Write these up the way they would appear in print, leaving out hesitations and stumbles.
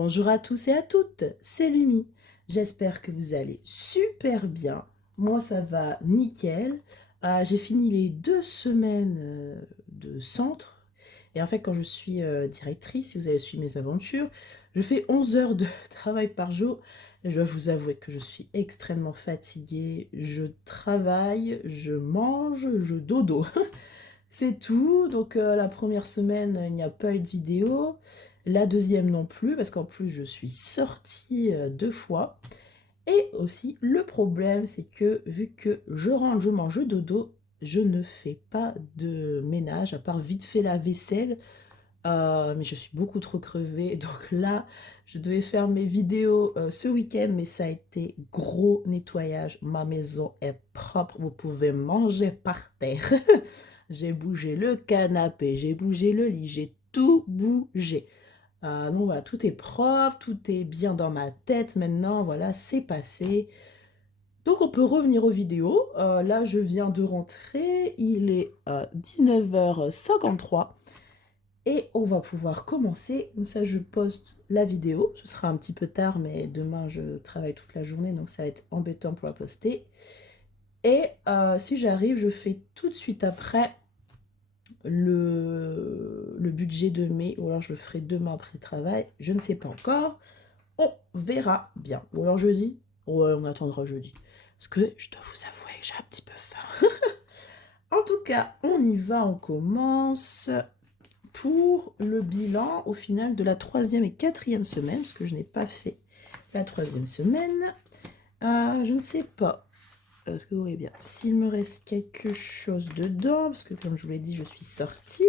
Bonjour à tous et à toutes, c'est Lumi. J'espère que vous allez super bien. Moi, ça va nickel. J'ai fini les 2 semaines de centre. Et en fait, quand je suis directrice, si vous avez suivi mes aventures, je fais 11 heures de travail par jour. Et je dois vous avouer que je suis extrêmement fatiguée. Je travaille, je mange, je dodo. C'est tout. Donc la première semaine, il n'y a pas eu de vidéo. La deuxième non plus, parce qu'en plus je suis sortie 2 fois. Et aussi, le problème, c'est que vu que je rentre, je mange, je dodo, je ne fais pas de ménage, à part vite fait la vaisselle. Mais je suis beaucoup trop crevée. Donc là, je devais faire mes vidéos ce week-end, mais ça a été gros nettoyage. Ma maison est propre. Vous pouvez manger par terre. J'ai bougé le canapé, j'ai bougé le lit, j'ai tout bougé. Donc voilà, tout est propre, tout est bien dans ma tête maintenant, voilà, c'est passé. Donc on peut revenir aux vidéos. Là, je viens de rentrer, il est 19h53 et on va pouvoir commencer. Comme ça, je poste la vidéo. Ce sera un petit peu tard, mais demain, je travaille toute la journée, donc ça va être embêtant pour la poster. Et si j'arrive, je fais tout de suite après le budget de mai, ou alors je le ferai demain après le travail, je ne sais pas encore, on verra bien. Ou alors jeudi, ouais, on attendra jeudi, parce que je dois vous avouer, j'ai un petit peu faim. En tout cas, on y va, on commence pour le bilan au final de la 3e et 4e semaine, parce que je n'ai pas fait la 3e semaine. Je ne sais pas. Est-ce que vous voyez bien s'il me reste quelque chose dedans, parce que comme je vous l'ai dit, je suis sortie.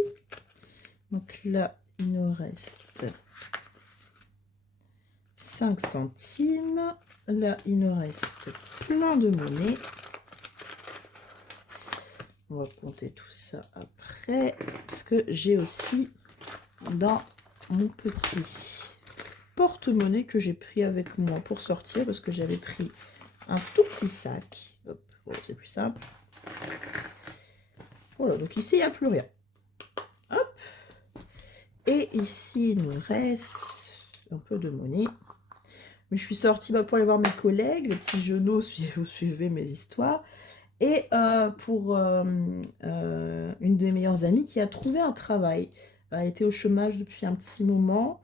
Donc là, il nous reste 5 centimes. Là, il nous reste plein de monnaie. On va compter tout ça après, parce que j'ai aussi dans mon petit porte-monnaie que j'ai pris avec moi pour sortir, parce que j'avais pris un tout petit sac. Hop, voilà, c'est plus simple. Voilà, donc ici, il n'y a plus rien. Hop. Et ici, il nous reste un peu de monnaie. Mais je suis sortie pour aller voir mes collègues, les petits genoux, vous suivez mes histoires. Et pour une de mes meilleures amies qui a trouvé un travail. Elle était au chômage depuis un petit moment.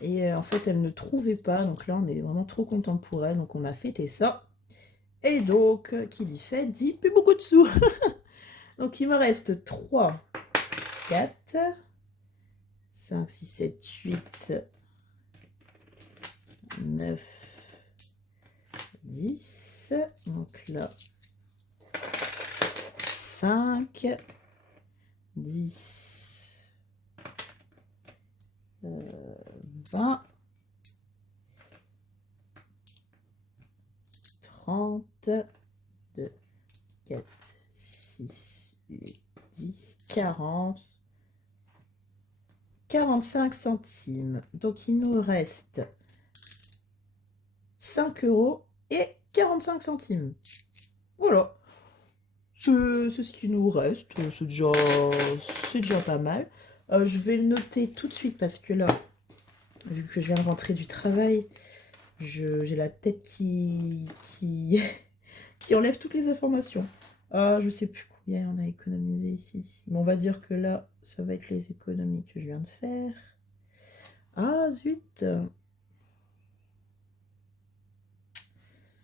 Et en fait, elle ne trouvait pas. Donc là, on est vraiment trop content pour elle. Donc on a fêté ça. Et donc, qui dit fête, dit plus beaucoup de sous. Donc il me reste 3, 4, 5, 6, 7, 8, 9, 10. Donc là, 5, 10, 20, 30, 2, 4, 6, 8, 10, 40, 45 centimes. Donc il nous reste 5 € et 45 centimes. Voilà. C'est ce qui nous reste. C'est déjà pas mal. Je vais le noter tout de suite parce que là, vu que je viens de rentrer du travail, j'ai la tête qui enlève toutes les informations. Je sais plus combien on a économisé ici. Mais on va dire que là, ça va être les économies que je viens de faire. Ah zut!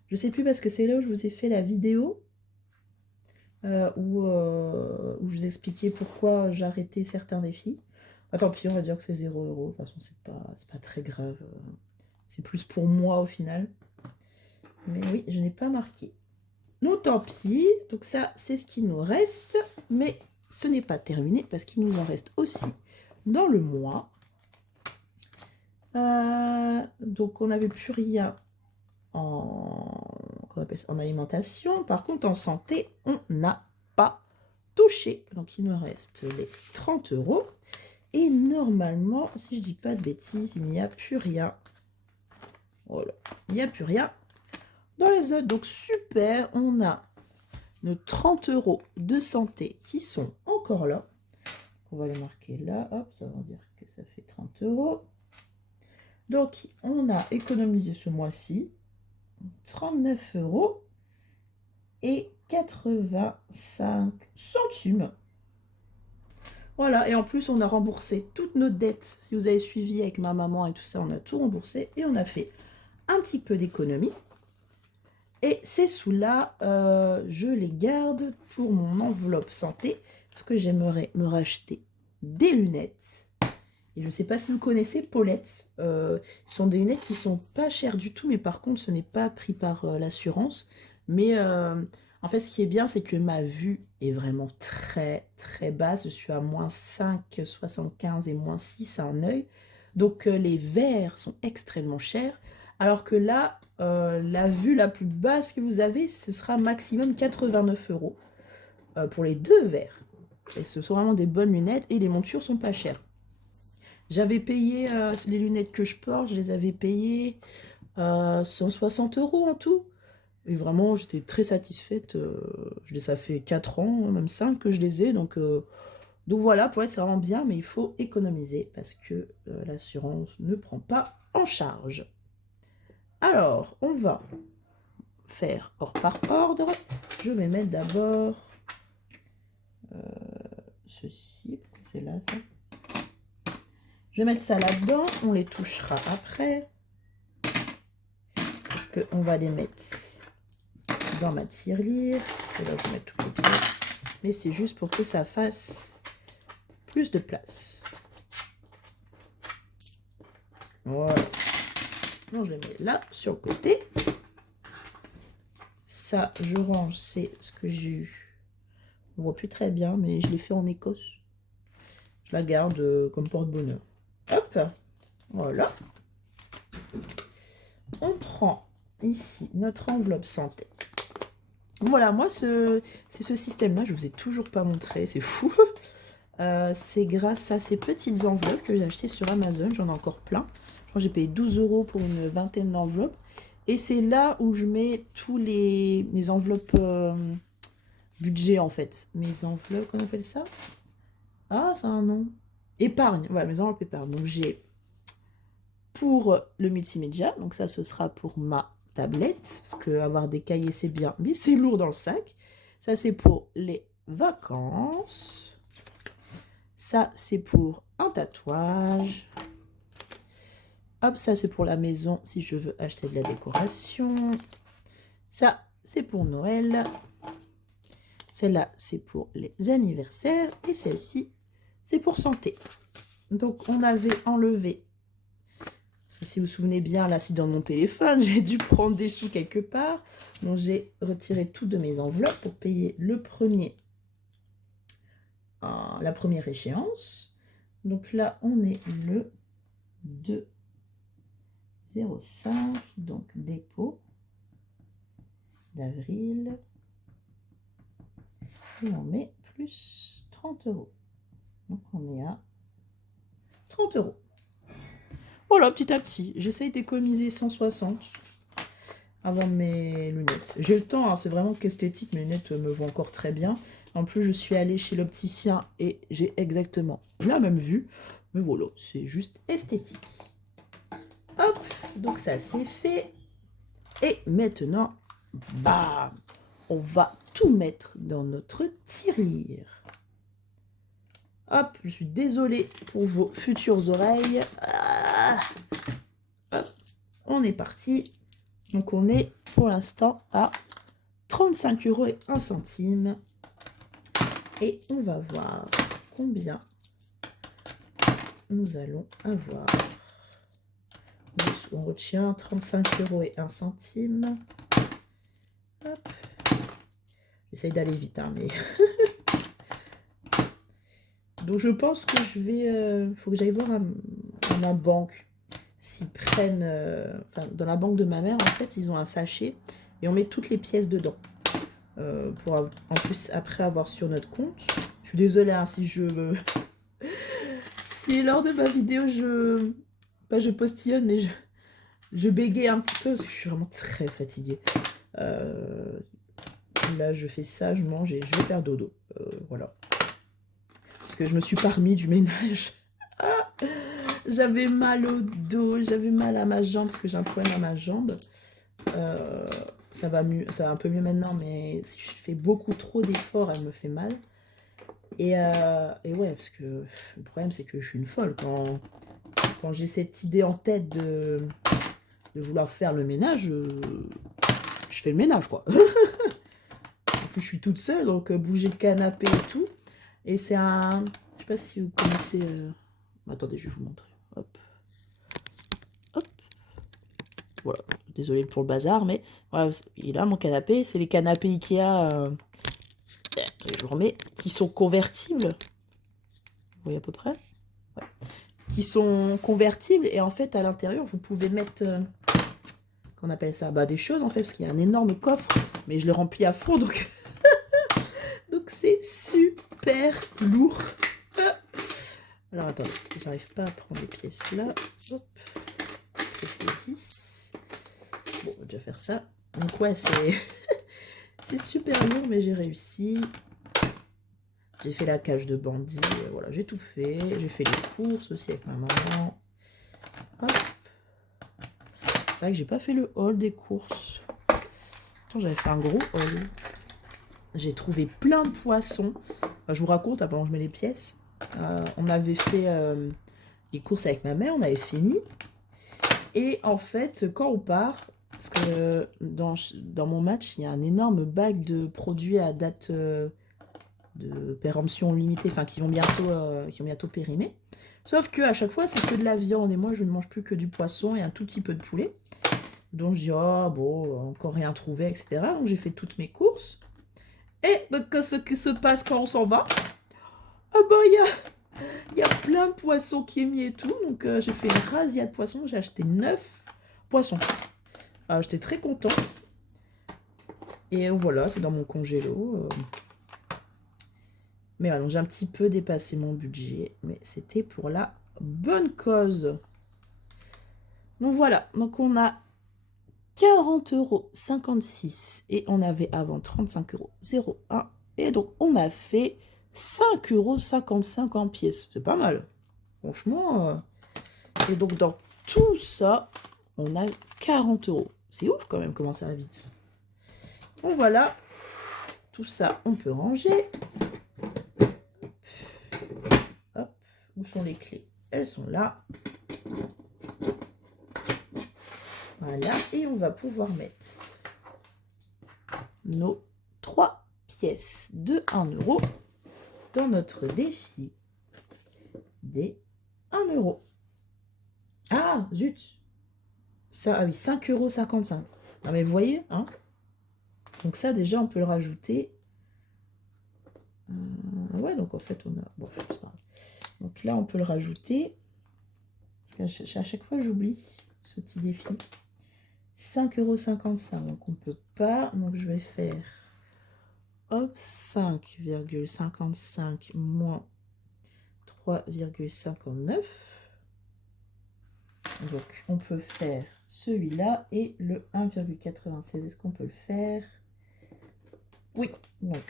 Je sais plus parce que c'est là où je vous ai fait la vidéo où je vous expliquais pourquoi j'arrêtais certains défis. Ah, tant pis, on va dire que c'est 0 €. De toute façon, c'est pas très grave. C'est plus pour moi au final. Mais oui, je n'ai pas marqué. Non, tant pis. Donc ça, c'est ce qui nous reste. Mais ce n'est pas terminé parce qu'il nous en reste aussi dans le mois. Donc on n'avait plus rien en alimentation. Par contre, en santé, on n'a pas touché. Donc il nous reste les 30 €. Et normalement, si je dis pas de bêtises, il n'y a plus rien. Voilà, il n'y a plus rien dans les autres. Donc super, on a nos 30 € de santé qui sont encore là. On va les marquer là, hop, ça veut dire que ça fait 30 €. Donc, on a économisé ce mois-ci 39 € et 85 centimes. Voilà, et en plus, on a remboursé toutes nos dettes. Si vous avez suivi avec ma maman et tout ça, on a tout remboursé et on a fait un petit peu d'économie. Et ces sous-là, je les garde pour mon enveloppe santé parce que j'aimerais me racheter des lunettes. Et je ne sais pas si vous connaissez Paulette. Ce sont des lunettes qui sont pas chères du tout, mais par contre, ce n'est pas pris par l'assurance. Mais en fait, ce qui est bien, c'est que ma vue est vraiment très, très basse. Je suis à moins 5,75 et moins 6 à un œil. Donc, les verres sont extrêmement chers. Alors que là, la vue la plus basse que vous avez, ce sera maximum 89 € pour les 2 verres. Et ce sont vraiment des bonnes lunettes et les montures sont pas chères. J'avais payé les lunettes que je porte, je les avais payées 160 € en tout. Et vraiment, j'étais très satisfaite. Ça fait 4 ans, même 5 que je les ai. Donc voilà, pour être c'est vraiment bien, mais il faut économiser parce que l'assurance ne prend pas en charge. Alors, on va faire par ordre. Je vais mettre d'abord ceci. C'est là, ça. Je vais mettre ça là-dedans. On les touchera après. Parce qu'on va les mettre dans ma tirelire. Et là, je vais mettre toutes les pièces. Mais c'est juste pour que ça fasse plus de place. Voilà. Donc, je les mets là, sur le côté. Ça, je range, c'est ce que j'ai eu. On voit plus très bien, mais je l'ai fait en Écosse. Je la garde comme porte-bonheur. Hop, voilà. On prend ici notre enveloppe santé. Voilà, moi, c'est ce système-là, je vous ai toujours pas montré, c'est fou. C'est grâce à ces petites enveloppes que j'ai achetées sur Amazon, j'en ai encore plein. Je crois que j'ai payé 12 € pour une vingtaine d'enveloppes. Et c'est là où je mets tous mes enveloppes budget, en fait. Mes enveloppes, qu'on appelle ça? Ah, c'est un nom. Épargne, voilà, mes enveloppes épargne. Donc j'ai pour le multimédia, donc ça, ce sera pour ma tablette, parce que avoir des cahiers, c'est bien, mais c'est lourd dans le sac. Ça, c'est pour les vacances. Ça, c'est pour un tatouage. Hop, ça, c'est pour la maison, si je veux acheter de la décoration. Ça, c'est pour Noël. Celle-là, c'est pour les anniversaires. Et celle-ci, c'est pour santé. Donc, on avait enlevé, parce que si vous vous souvenez bien, là, c'est dans mon téléphone, j'ai dû prendre des sous quelque part. Donc, j'ai retiré tout de mes enveloppes pour payer la première échéance. Donc là, on est le 2,05, donc dépôt d'avril. Et on met plus 30 €. Donc, on est à 30 €. Voilà, petit à petit, j'essaye d'économiser 160 avant mes lunettes. J'ai le temps, hein, c'est vraiment qu'esthétique, mes lunettes me vont encore très bien. En plus, je suis allée chez l'opticien et j'ai exactement la même vue. Mais voilà, c'est juste esthétique. Hop, donc ça c'est fait. Et maintenant, bam, on va tout mettre dans notre tirelire. Hop, je suis désolée pour vos futures oreilles. Hop, on est parti. Donc on est pour l'instant à 35 € et 1 centime. Et on va voir combien nous allons avoir. On retient 35 € et 1 centime. Hop. J'essaye d'aller vite, hein, mais... Donc je pense que je vais... faut que j'aille voir à ma banque s'ils prennent... enfin, dans la banque de ma mère, en fait, ils ont un sachet et on met toutes les pièces dedans. Pour en plus après avoir sur notre compte. Je suis désolée hein, si je... si lors de ma vidéo je postillonne, mais je bégaye un petit peu parce que je suis vraiment très fatiguée. Là je fais ça, je mange et je vais faire dodo. Voilà. Parce que je me suis pas remis du ménage. J'avais mal au dos, j'avais mal à ma jambe parce que j'ai un problème à ma jambe. Ça va mieux, ça va un peu mieux maintenant, mais si je fais beaucoup trop d'efforts, elle me fait mal. Et ouais, parce que le problème, c'est que je suis une folle. Quand j'ai cette idée en tête de vouloir faire le ménage, je fais le ménage, quoi. En plus, je suis toute seule, donc bouger le canapé et tout. Et c'est un... Je sais pas si vous connaissez... Attendez, je vais vous montrer. Hop. Hop. Voilà. Désolée pour le bazar, mais voilà, il est là, mon canapé. C'est les canapés Ikea... je vous remets. Qui sont convertibles. Vous voyez à peu près? Ouais. Qui sont convertibles. Et en fait, à l'intérieur, vous pouvez mettre... qu'on appelle ça, bah, des choses en fait, parce qu'il y a un énorme coffre, mais je le remplis à fond, donc donc c'est super lourd. Alors attendez, j'arrive pas à prendre les pièces là. Hop, pièce de 10. Bon, on va déjà faire ça. Donc ouais, c'est c'est super lourd, mais j'ai réussi. J'ai fait la cage de bandit, voilà, j'ai tout fait. J'ai fait les courses aussi avec ma maman. Hop. C'est vrai que j'ai pas fait le haul des courses. Attends, j'avais fait un gros haul. J'ai trouvé plein de poissons. Enfin, je vous raconte, avant je mets les pièces. On avait fait les courses avec ma mère, on avait fini. Et en fait, quand on part, parce que dans mon match, il y a un énorme bac de produits à date de péremption limitée, enfin qui vont bientôt périmer. Sauf que à chaque fois, c'est que de la viande. Et moi, je ne mange plus que du poisson et un tout petit peu de poulet. Donc je dis, oh bon, encore rien trouvé, etc. Donc j'ai fait toutes mes courses. Et qu'est-ce qui se passe quand on s'en va? Ah bah il y a plein de poissons qui est mis et tout. Donc j'ai fait une razzia de poissons. J'ai acheté 9 poissons. J'étais très contente. Et voilà, c'est dans mon congélo. Mais voilà, donc j'ai un petit peu dépassé mon budget. Mais c'était pour la bonne cause. Donc voilà, donc on a 40,56 € et on avait avant 35,01 €. Et donc on a fait 5,55 € en pièces. C'est pas mal. Franchement. Et donc dans tout ça, on a 40 €. C'est ouf quand même comment ça va vite. Donc voilà. Tout ça, on peut ranger. Hop. Où sont les clés? Elles sont là. Voilà, et on va pouvoir mettre nos 3 pièces de 1 € dans notre défi des 1 €. Ah, zut! Ça, ah oui, 5,55 €. Non mais vous voyez, hein? Donc ça, déjà, on peut le rajouter. Ouais, donc en fait, on a... Bon, c'est pas grave. Donc là, on peut le rajouter. Parce qu'à chaque fois, j'oublie ce petit défi. 5,55 €. Donc on peut pas. Donc je vais faire hop 5,55 moins 3,59. Donc on peut faire celui-là et le 1,96. Est-ce qu'on peut le faire? Oui. Donc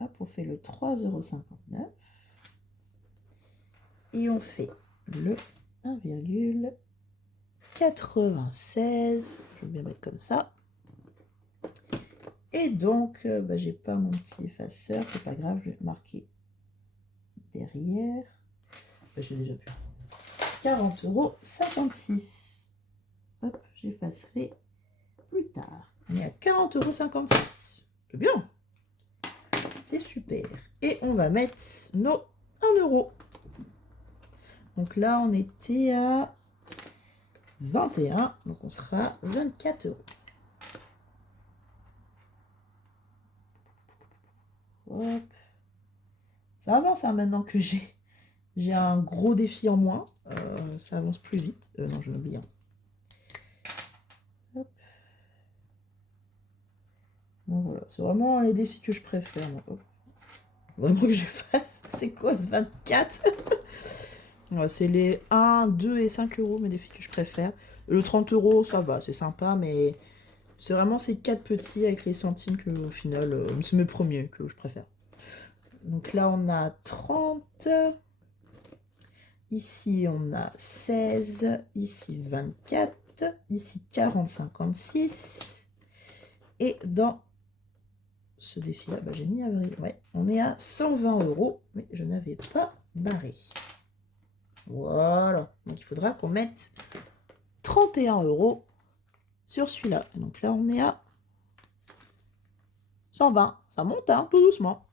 hop, on fait le 3,59 € et on fait le 1,96. Je vais bien mettre comme ça. Et donc, j'ai pas mon petit effaceur, c'est pas grave, je vais marquer derrière. Je l'ai déjà vu. 40,56 €. Hop, j'effacerai plus tard. On est à 40,56 €. C'est bien. C'est super. Et on va mettre nos 1 €. Donc là, on était à 21, donc on sera 24 €. Hop. Ça avance hein, maintenant que j'ai un gros défi en moins. Ça avance plus vite. Non, je m'oublie. Hop. Bon, voilà. C'est vraiment les défis que je préfère. Hop. Vraiment que je fasse. C'est quoi ce 24? Ouais, c'est les 1, 2 et 5 € mes défis que je préfère. Le 30 €, ça va, c'est sympa, mais c'est vraiment ces 4 petits avec les centimes que au final, c'est mes premiers que je préfère. Donc là, on a 30, Ici, on a 16. Ici, 24. Ici, 40, 56. Et dans ce défi-là, bah, j'ai mis avril. Ouais, on est à 120 €, mais je n'avais pas barré. Voilà. Donc, il faudra qu'on mette 31 € sur celui-là. Donc là, on est à 120. Ça monte, hein, tout doucement.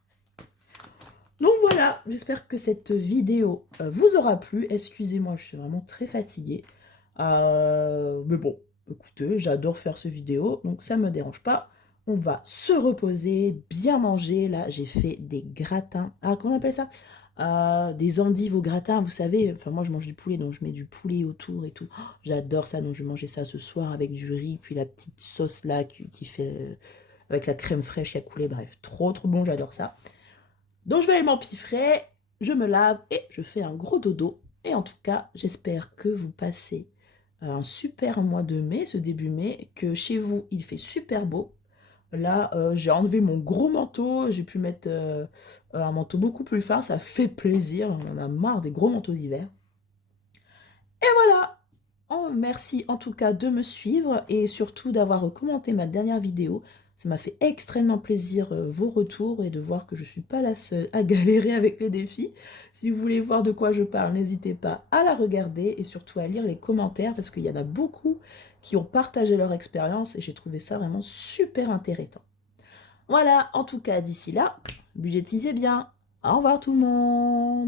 Donc voilà, j'espère que cette vidéo vous aura plu. Excusez-moi, je suis vraiment très fatiguée. Mais bon, écoutez, j'adore faire ce vidéo, donc ça ne me dérange pas. On va se reposer, bien manger. Là, j'ai fait des gratins. Ah, comment on appelle ça? Des endives au gratin, vous savez. Enfin, moi, je mange du poulet, donc je mets du poulet autour et tout. Oh, j'adore ça, donc je vais manger ça ce soir avec du riz, puis la petite sauce là qui fait... avec la crème fraîche qui a coulé. Bref, trop, trop bon, j'adore ça. Donc je vais aller m'empiffrer, je me lave et je fais un gros dodo. Et en tout cas, j'espère que vous passez un super mois de mai, ce début mai, que chez vous, il fait super beau. Là, j'ai enlevé mon gros manteau, j'ai pu mettre un manteau beaucoup plus fin, ça fait plaisir, on en a marre des gros manteaux d'hiver. Et voilà, merci en tout cas de me suivre et surtout d'avoir commenté ma dernière vidéo. Ça m'a fait extrêmement plaisir vos retours et de voir que je ne suis pas la seule à galérer avec les défis. Si vous voulez voir de quoi je parle, n'hésitez pas à la regarder et surtout à lire les commentaires parce qu'il y en a beaucoup qui ont partagé leur expérience et j'ai trouvé ça vraiment super intéressant. Voilà, en tout cas d'ici là, budgétisez bien. Au revoir tout le monde.